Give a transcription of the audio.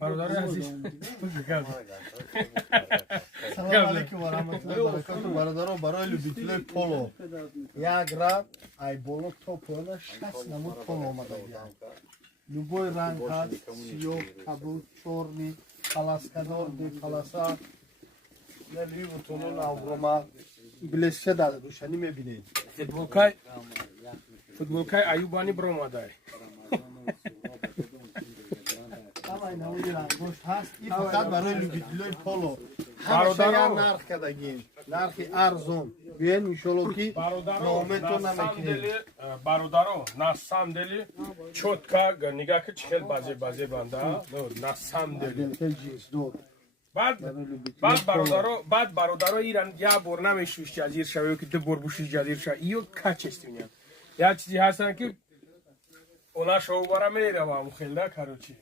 برادر عزیز سلام علیکم و رحمت الله و برکاته برادران. برای لوبیتلای پولو یک رب ای بالا تا پایین 60 نمود پولو آمده بیان. любой رنگ هست، سیاه، کبود، چرمی، خلاصکدار، بی خلاصه یا لیو تونون آبروما بلسه در روشنی میبینید. فوتبولکای ایوبانی برو اومده. همه این همونی رنگوشت هست. این فقط برای لوبیتلای پولو همشه یا نرخ کدگیم، نرخی ارزون بیاین انشالله که نامتون نمیکنید. برادرو на самом деле четко نگاه که چهل بازی بنده на самом деле بعد برادرو ایران یا بر نمیشوش جزیر شوی که دو بر بوشش جزیر شوی ایو کچ استینیم یا چیزی هستن که اونا شو برا میره و خیلی کاروچی